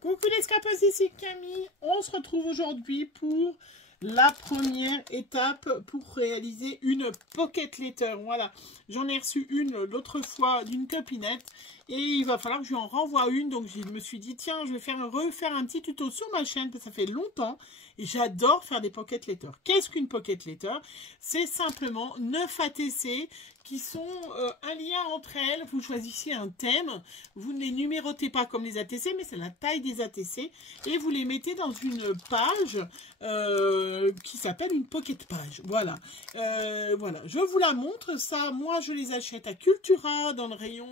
Coucou les scapeuses, ici Camille. On se retrouve aujourd'hui pour la première étape pour réaliser une pocket letter. Voilà, j'en ai reçu une l'autre fois d'une copinette et il va falloir que je lui en renvoie une. Donc je me suis dit, tiens, je vais refaire un petit tuto sur ma chaîne parce que ça fait longtemps et j'adore faire des pocket letters. Qu'est-ce qu'une pocket letter? C'est simplement 9 ATC qui sont un lien entre elles. Vous choisissez un thème, vous ne les numérotez pas comme les ATC, mais c'est la taille des ATC et vous les mettez dans une page qui s'appelle une pocket page. Voilà, voilà, je vous la montre. Ça, moi, je les achète à Cultura dans le rayon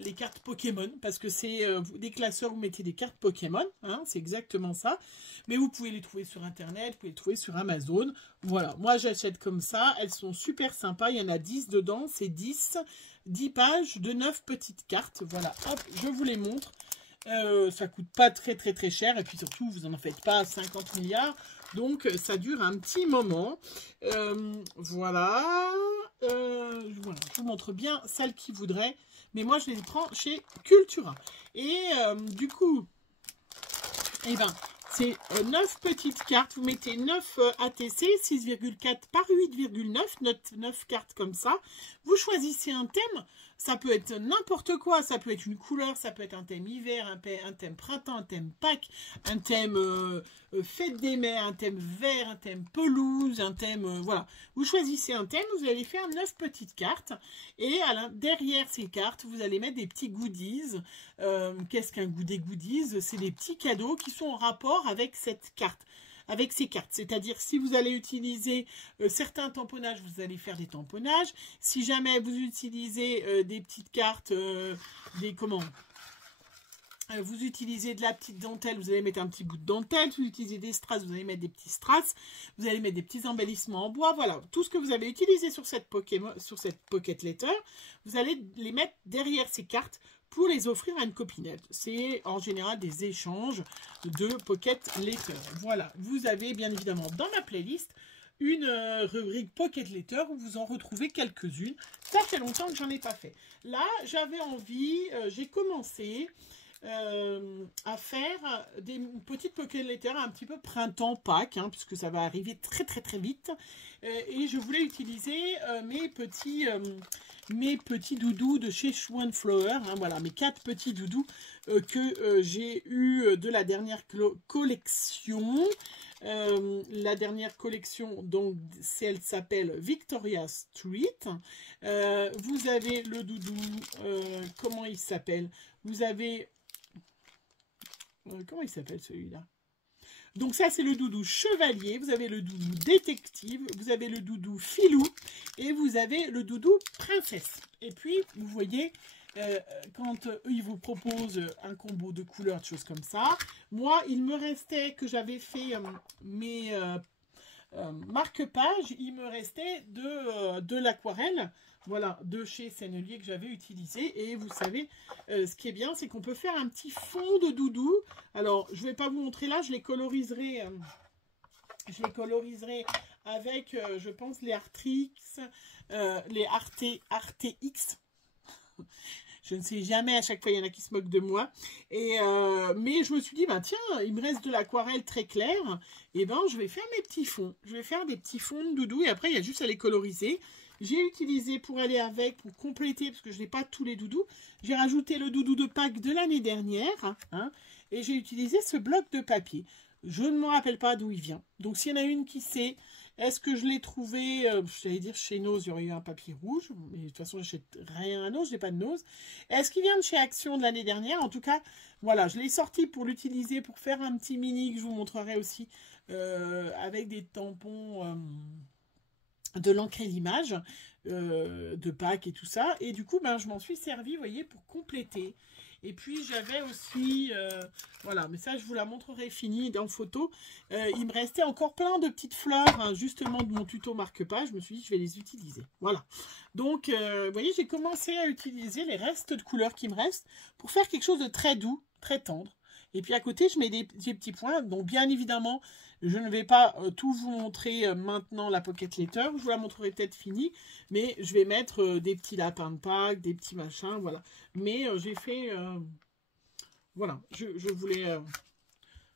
les cartes Pokémon, parce que c'est des classeurs, vous mettez des cartes Pokémon, hein, c'est exactement ça. Mais vous pouvez les trouver sur Internet, vous pouvez les trouver sur Amazon. Voilà, moi j'achète comme ça, elles sont super sympas, il y en a 10 dedans, c'est 10 pages de 9 petites cartes. Voilà, hop, je vous les montre. Ça coûte pas très cher, et puis surtout vous en faites pas 50 milliards, donc ça dure un petit moment. Voilà, voilà, je vous montre bien celles qui voudraient, mais moi je les prends chez Cultura. Et du coup, eh ben, c'est 9 petites cartes, vous mettez 9 ATC, 6,4 par 8,9, 9 cartes comme ça. Vous choisissez un thème, ça peut être n'importe quoi, ça peut être une couleur, ça peut être un thème hiver, un thème printemps, un thème Pâques, un thème fête des mers, un thème vert, un thème pelouse, un thème... voilà. Vous choisissez un thème, vous allez faire 9 petites cartes et derrière ces cartes, vous allez mettre des petits goodies. Qu'est-ce qu'un des goodies? C'est des petits cadeaux qui sont en rapport avec cette carte. Avec ces cartes, c'est-à-dire si vous allez utiliser certains tamponnages, vous allez faire des tamponnages. Si jamais vous utilisez des petites cartes, vous utilisez de la petite dentelle, vous allez mettre un petit bout de dentelle. Si vous utilisez des strass, vous allez mettre des petits strass. Vous allez mettre des petits embellissements en bois. Voilà, tout ce que vous avez utilisé sur cette pocket letter, vous allez les mettre derrière ces cartes pour les offrir à une copinette. C'est en général des échanges de pocket letter. Voilà, vous avez bien évidemment dans ma playlist une rubrique pocket letter où vous en retrouvez quelques-unes. Ça fait longtemps que j'en ai pas fait. Là, j'avais envie, j'ai commencé à faire des petites pocket letters un petit peu printemps Pâques, hein, puisque ça va arriver très vite, et je voulais utiliser mes petits doudous de chez Swan Flower, hein, voilà, mes 4 petits doudous que j'ai eu de la dernière collection. La dernière collection, donc elle s'appelle Victoria Street. Vous avez le doudou, comment il s'appelle? Vous avez comment il s'appelle celui-là? Donc ça, c'est le doudou chevalier, vous avez le doudou détective, vous avez le doudou filou et vous avez le doudou princesse. Et puis, vous voyez, quand eux, ils vous proposent un combo de couleurs, de choses comme ça, moi, il me restait que j'avais fait mes marque-pages, il me restait de l'aquarelle. Voilà, de chez Sennelier que j'avais utilisé. Et vous savez, ce qui est bien, c'est qu'on peut faire un petit fond de doudou. Alors, je ne vais pas vous montrer là, je les coloriserai avec, je pense, les Artrix, les Artx. Je ne sais jamais, à chaque fois, il y en a qui se moquent de moi. Et, mais je me suis dit, bah, tiens, il me reste de l'aquarelle très claire. Et ben, je vais faire mes petits fonds. Je vais faire des petits fonds de doudou. Et après, il y a juste à les coloriser. J'ai utilisé pour aller avec, pour compléter, parce que je n'ai pas tous les doudous, j'ai rajouté le doudou de Pâques de l'année dernière, hein, et j'ai utilisé ce bloc de papier. Je ne me rappelle pas d'où il vient. Donc, s'il y en a une qui sait, est-ce que je l'ai trouvé, j'allais dire chez Nose, il y aurait eu un papier rouge, mais de toute façon, je n'achète rien à Nose, je n'ai pas de Nose. Est-ce qu'il vient de chez Action de l'année dernière? En tout cas, voilà, je l'ai sorti pour l'utiliser, pour faire un petit mini que je vous montrerai aussi, avec des tampons... de l'encre et l'image de Pâques et tout ça, et du coup ben, je m'en suis servi, vous voyez, pour compléter. Et puis j'avais aussi voilà, mais ça je vous la montrerai finie en photo. Il me restait encore plein de petites fleurs, hein, justement de mon tuto marque-page. Je me suis dit je vais les utiliser, voilà. Donc vous voyez, j'ai commencé à utiliser les restes de couleurs qui me restent pour faire quelque chose de très doux, très tendre. Et puis à côté, je mets des petits points. Donc bien évidemment, je ne vais pas tout vous montrer maintenant la pocket letter. Je vous la montrerai peut-être finie. Mais je vais mettre des petits lapins de Pâques, des petits machins, voilà. Mais j'ai fait voilà, je voulais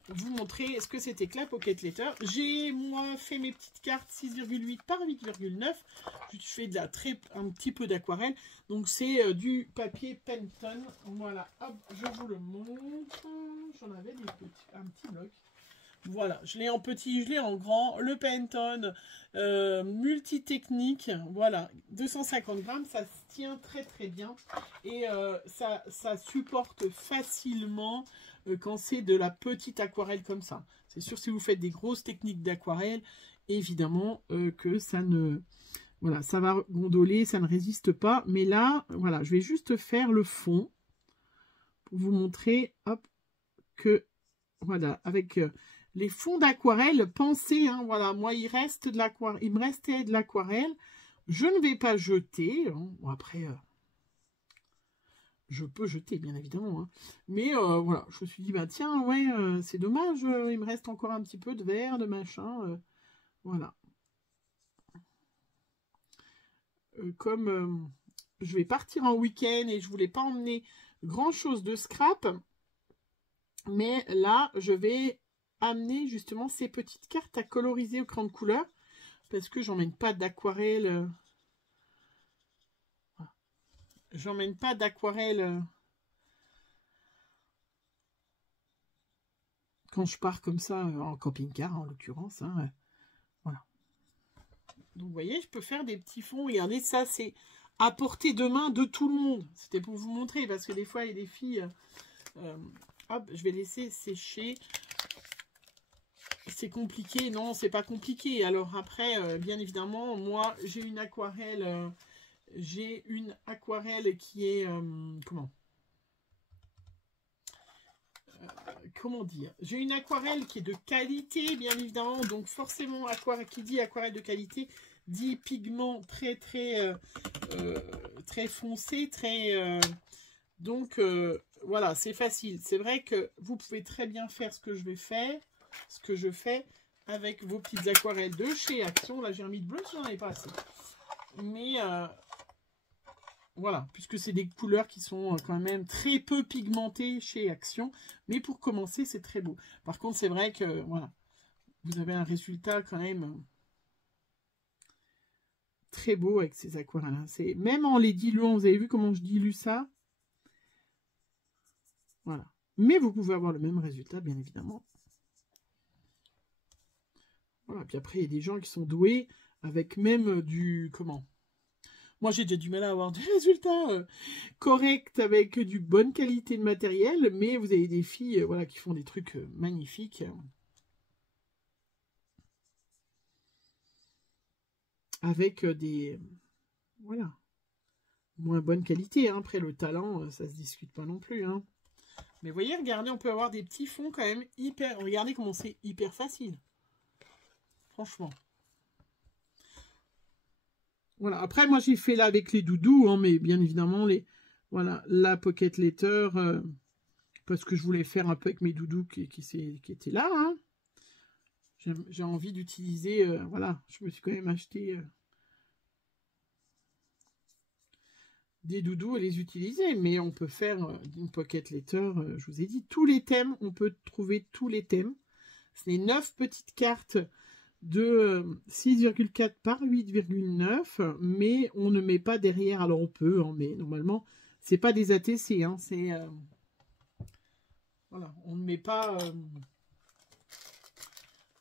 vous montrer ce que c'était que la Pocket Letter. J'ai, moi, fait mes petites cartes 6,8 par 8,9. Je fais un petit peu d'aquarelle. Donc, c'est du papier Penton. Voilà, hop, je vous le montre. J'en avais un petit bloc. Voilà, je l'ai en petit, je l'ai en grand. Le Penton multi-technique, voilà, 250 grammes, ça se tient très très bien. Et ça supporte facilement quand c'est de la petite aquarelle comme ça. C'est sûr, si vous faites des grosses techniques d'aquarelle, évidemment que ça ne... Voilà, ça va gondoler, ça ne résiste pas. Mais là, voilà, je vais juste faire le fond pour vous montrer, hop, que, voilà, avec... les fonds d'aquarelle, pensez, hein, voilà, moi, il me restait de l'aquarelle. Je ne vais pas jeter. Hein. Bon, après, je peux jeter, bien évidemment. Hein. Mais voilà, je me suis dit, bah tiens, ouais, c'est dommage, il me reste encore un petit peu de verre, de machin. Voilà. Comme je vais partir en week-end et je voulais pas emmener grand-chose de scrap, mais là, je vais amener justement ces petites cartes à coloriser au crayon de couleur parce que j'emmène pas d'aquarelle. J'emmène pas d'aquarelle quand je pars comme ça en camping-car en l'occurrence. Hein, voilà. Donc vous voyez, je peux faire des petits fonds. Regardez, ça c'est à portée de main de tout le monde. C'était pour vous montrer parce que des fois il y a des filles. Hop, je vais laisser sécher. C'est compliqué, non, c'est pas compliqué. Alors après, bien évidemment, moi j'ai une aquarelle qui est comment dire, j'ai une aquarelle qui est de qualité, bien évidemment. Donc forcément, qui dit aquarelle de qualité dit pigment très foncé, donc voilà, c'est facile. C'est vrai que vous pouvez très bien faire ce que je fais avec vos petites aquarelles de chez Action. Là, j'ai remis de bleu, j'en avais pas assez. Mais voilà, puisque c'est des couleurs qui sont quand même très peu pigmentées chez Action. Mais pour commencer, c'est très beau. Par contre, c'est vrai que voilà, vous avez un résultat quand même très beau avec ces aquarelles. Hein. Même en les diluant, vous avez vu comment je dilue ça? Voilà. Mais vous pouvez avoir le même résultat, bien évidemment. Voilà, puis après, il y a des gens qui sont doués avec même du... Comment? Moi, j'ai déjà du mal à avoir des résultats corrects avec du bonne qualité de matériel, mais vous avez des filles voilà, qui font des trucs magnifiques. Avec des... Voilà. Moins bonne qualité. Hein. Après, le talent, ça se discute pas non plus. Hein. Mais vous voyez, regardez, on peut avoir des petits fonds quand même hyper... Regardez comment c'est hyper facile. Franchement. Voilà. Après, moi, j'ai fait là avec les doudous, hein, mais bien évidemment, voilà, la Pocket Letter, parce que je voulais faire un peu avec mes doudous qui étaient là. Hein. J'ai envie d'utiliser, voilà, je me suis quand même acheté des doudous et les utiliser, mais on peut faire une Pocket Letter, je vous ai dit, tous les thèmes, on peut trouver tous les thèmes. C'est 9 petites cartes de 6,4 par 8,9, mais on ne met pas derrière, alors on peut, hein, mais normalement, c'est pas des ATC, hein, c'est... voilà, on ne met pas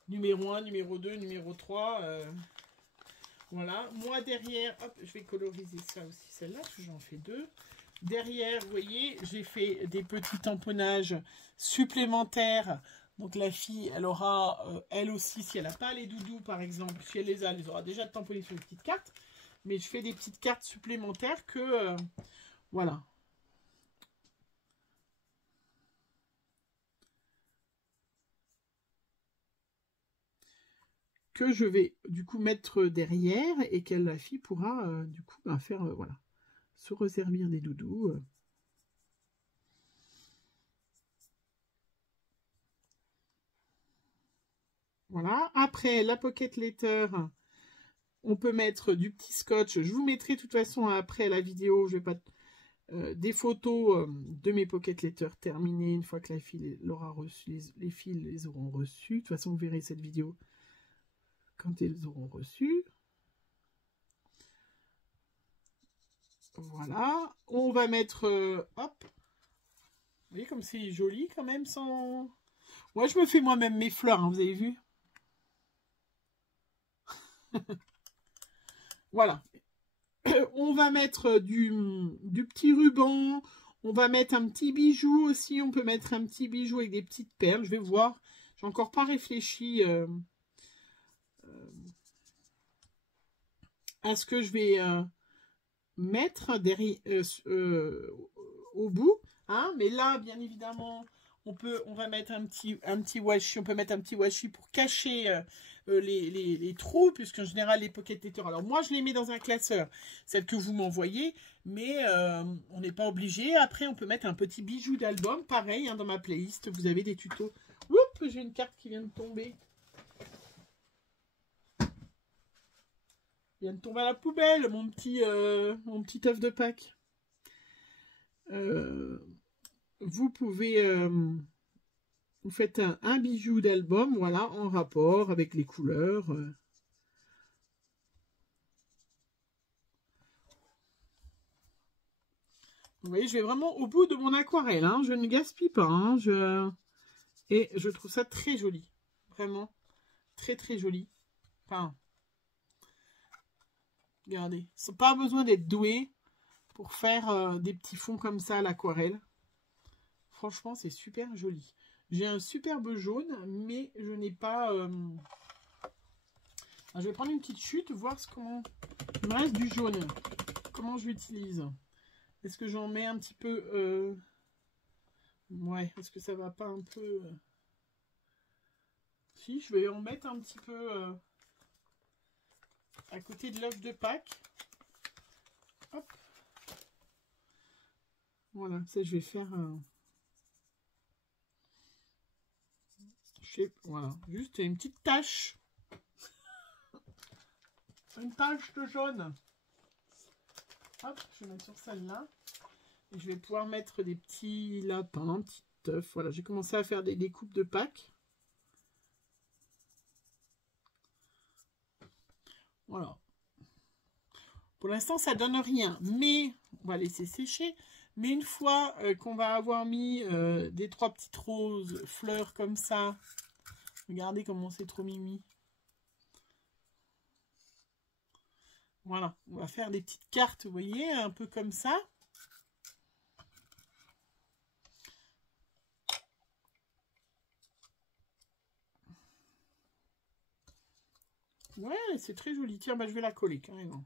numéro 1, numéro 2, numéro 3, voilà. Moi, derrière, hop, je vais coloriser ça aussi, celle-là, parce que j'en fais 2. Derrière, vous voyez, j'ai fait des petits tamponnages supplémentaires. Donc la fille, elle aura, elle aussi, si elle n'a pas les doudous, par exemple, si elle les a, elle les aura déjà tamponnés sur les petites cartes. Mais je fais des petites cartes supplémentaires que, voilà. Que je vais, du coup, mettre derrière et que la fille pourra, du coup, faire, voilà, se resservir des doudous. Voilà. Après, la Pocket Letter, on peut mettre du petit scotch. Je vous mettrai de toute façon après la vidéo. Je vais pas... des photos de mes pocket letters terminées une fois que la fille l'aura reçu, les filles les auront reçues. De toute façon, vous verrez cette vidéo quand elles auront reçu. Voilà. On va mettre... hop. Vous voyez comme c'est joli quand même sans... Moi, je me fais moi-même mes fleurs, hein, vous avez vu? Voilà. On va mettre du petit ruban. On va mettre un petit bijou aussi. On peut mettre un petit bijou avec des petites perles. Je vais voir. J'ai encore pas réfléchi à ce que je vais mettre derrière, au bout. Hein, mais là, bien évidemment, on va mettre un petit washi. On peut mettre un petit washi pour cacher les trous, puisqu'en général, les pocket letters. Alors, moi, je les mets dans un classeur, celle que vous m'envoyez, mais on n'est pas obligé. Après, on peut mettre un petit bijou d'album. Pareil, hein, dans ma playlist, vous avez des tutos. Oups, j'ai une carte qui vient de tomber. Il vient de tomber à la poubelle, mon petit œuf de Pâques. Vous pouvez... vous faites un bijou d'album, voilà, en rapport avec les couleurs. Vous voyez, je vais vraiment au bout de mon aquarelle, hein, je ne gaspille pas. Hein, et je trouve ça très joli. Vraiment, très très joli. Enfin, regardez, pas besoin d'être doué pour faire des petits fonds comme ça à l'aquarelle. Franchement, c'est super joli. J'ai un superbe jaune, mais je n'ai pas... Alors, je vais prendre une petite chute, voir comment il me reste du jaune. Comment je l'utilise. Est-ce que j'en mets un petit peu... Ouais, est-ce que ça va pas un peu... Si, je vais en mettre un petit peu à côté de l'œuf de Pâques. Hop. Voilà, ça je vais faire... Voilà, juste une petite tache. Une tache de jaune. Hop, je vais mettre sur celle-là. Et je vais pouvoir mettre des petits lapins, un petit œuf. Voilà, j'ai commencé à faire des découpes de Pâques. Voilà. Pour l'instant, ça donne rien. Mais, on va laisser sécher. Mais une fois qu'on va avoir mis des 3 petites roses, fleurs comme ça. Regardez comment c'est trop mimi. Voilà, on va faire des petites cartes, vous voyez, un peu comme ça. Ouais, c'est très joli. Tiens, bah, je vais la coller carrément.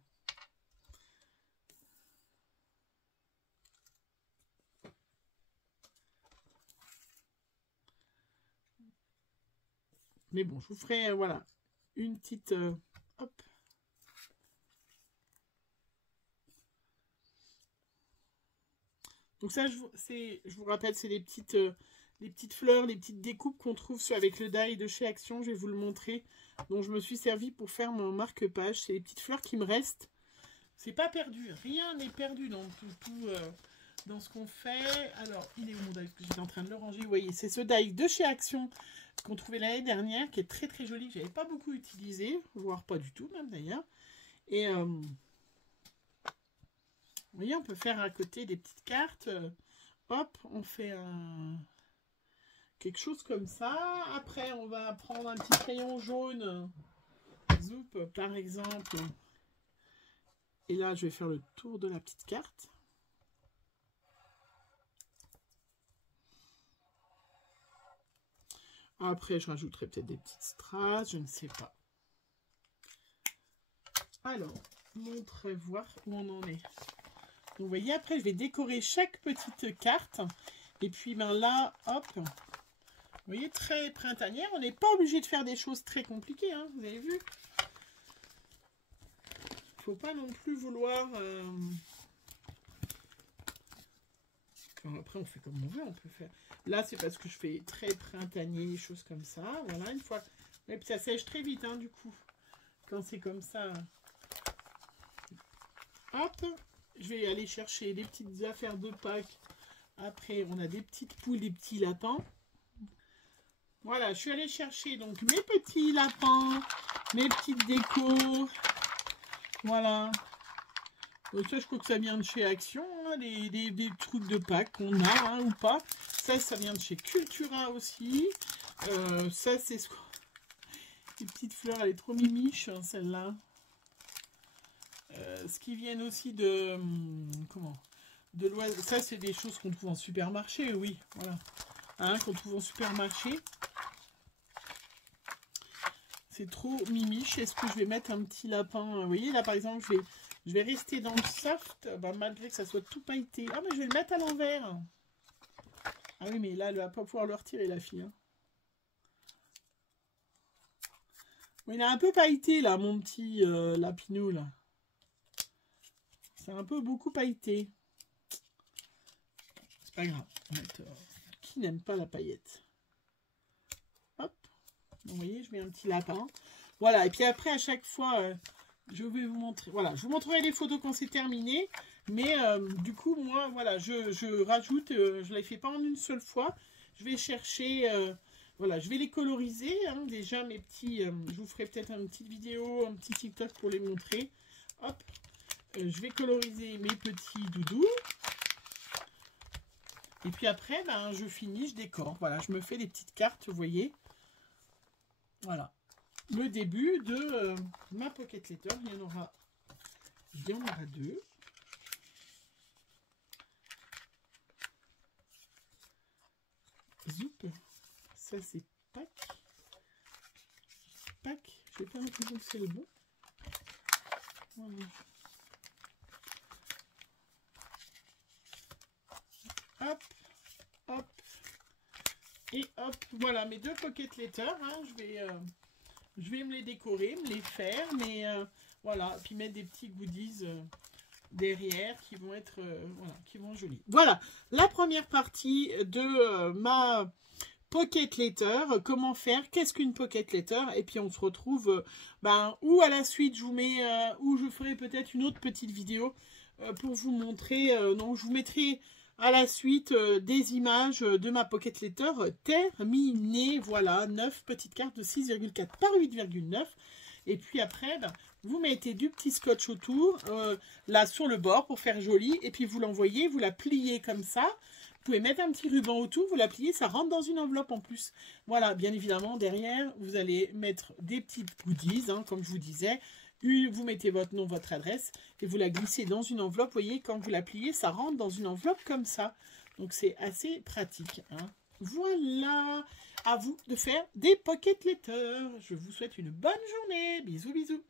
Mais bon, je vous ferai, voilà, une petite... hop. Donc ça, je vous rappelle, c'est les petites fleurs, les petites découpes qu'on trouve avec le die de chez Action. Je vais vous le montrer. Dont je me suis servi pour faire mon marque-page. C'est les petites fleurs qui me restent. C'est pas perdu. Rien n'est perdu dans dans ce qu'on fait. Alors, il est où mon die? Parce que j'étais en train de le ranger. Vous voyez, c'est ce die de chez Action qu'on trouvait l'année dernière, qui est très très joli, que j'avais pas beaucoup utilisé, voire pas du tout même d'ailleurs. Et vous voyez, on peut faire à côté des petites cartes. Hop, on fait quelque chose comme ça. Après, on va prendre un petit crayon jaune. Zoup, par exemple. Et là, je vais faire le tour de la petite carte. Après, je rajouterai peut-être des petites strass, je ne sais pas. Alors, montrez voir où on en est. Donc, vous voyez, après, je vais décorer chaque petite carte. Et puis, ben là, hop. Vous voyez, très printanière. On n'est pas obligé de faire des choses très compliquées, hein, vous avez vu. Il ne faut pas non plus vouloir... Après, on fait comme on veut, on peut faire... Là, c'est parce que je fais très printanier, choses comme ça. Voilà, une fois... Et puis, ça sèche très vite, hein, du coup. Quand c'est comme ça. Hop. je vais aller chercher des petites affaires de Pâques. Après, on a des petites poules, des petits lapins. Voilà, je suis allée chercher donc mes petits lapins, mes petites décos. Voilà. Donc ça, je crois que ça vient de chez Action, hein, des trucs de Pâques qu'on a, hein, ou pas. Ça vient de chez Cultura aussi. Ça, c'est ce... Les petites fleurs, elle est trop mimiche, hein, celle-là. Ce qui viennent aussi de... comment? De l'oiseau. Ça, c'est des choses qu'on trouve en supermarché, oui. Voilà. Hein, qu'on trouve en supermarché. C'est trop mimiche. Est-ce que je vais mettre un petit lapin? Vous voyez, là, par exemple, je vais rester dans le soft, bah, malgré que ça soit tout pailleté. Ah, mais je vais le mettre à l'envers. Ah oui, mais là, elle va pas pouvoir le retirer, la fille. Hein. Oui, il a un peu pailleté, là, mon petit lapinou, là. C'est un peu beaucoup pailleté. C'est pas grave. Qui n'aime pas la paillette? Hop. Vous voyez, je mets un petit lapin. Voilà, et puis après, à chaque fois, je vais vous montrer. Voilà, je vous montrerai les photos quand c'est terminé. Mais du coup, moi, voilà, je rajoute, je ne les fais pas en une seule fois. Je vais chercher, voilà, je vais les coloriser. Hein, déjà, mes petits, je vous ferai peut-être une petite vidéo, un petit TikTok pour les montrer. Hop, je vais coloriser mes petits doudous. Et puis après, ben, je finis, je décore. Voilà, je me fais des petites cartes, vous voyez. Voilà. Le début de ma Pocket Letter. Il y en aura 2. Zoup. Ça, c'est Pâques. Pâques. Je n'ai pas l'impression que c'est le bon. Voilà. Hop. Hop. Et hop. Voilà, mes 2 Pocket Letters. Hein, je vais me les décorer, me les faire, mais voilà, puis mettre des petits goodies derrière qui vont être voilà, qui vont jolis. Voilà, la première partie de ma Pocket Letter. Comment faire? Qu'est-ce qu'une Pocket Letter? Et puis on se retrouve ou à la suite, je vous mets ou je ferai peut-être une autre petite vidéo pour vous montrer. Non, je vous mettrai à la suite des images de ma Pocket Letter terminée. Voilà, 9 petites cartes de 6,4 par 8,9. Et puis après, vous mettez du petit scotch autour, là sur le bord pour faire joli. Et puis vous l'envoyez, vous la pliez comme ça. Vous pouvez mettre un petit ruban autour, vous la pliez, ça rentre dans une enveloppe en plus. Voilà, bien évidemment, derrière, vous allez mettre des petites goodies, hein, comme je vous disais. Vous mettez votre nom, votre adresse et vous la glissez dans une enveloppe. Vous voyez, quand vous la pliez, ça rentre dans une enveloppe comme ça. Donc, c'est assez pratique. Hein. Voilà, à vous de faire des Pocket Letters. Je vous souhaite une bonne journée. Bisous, bisous.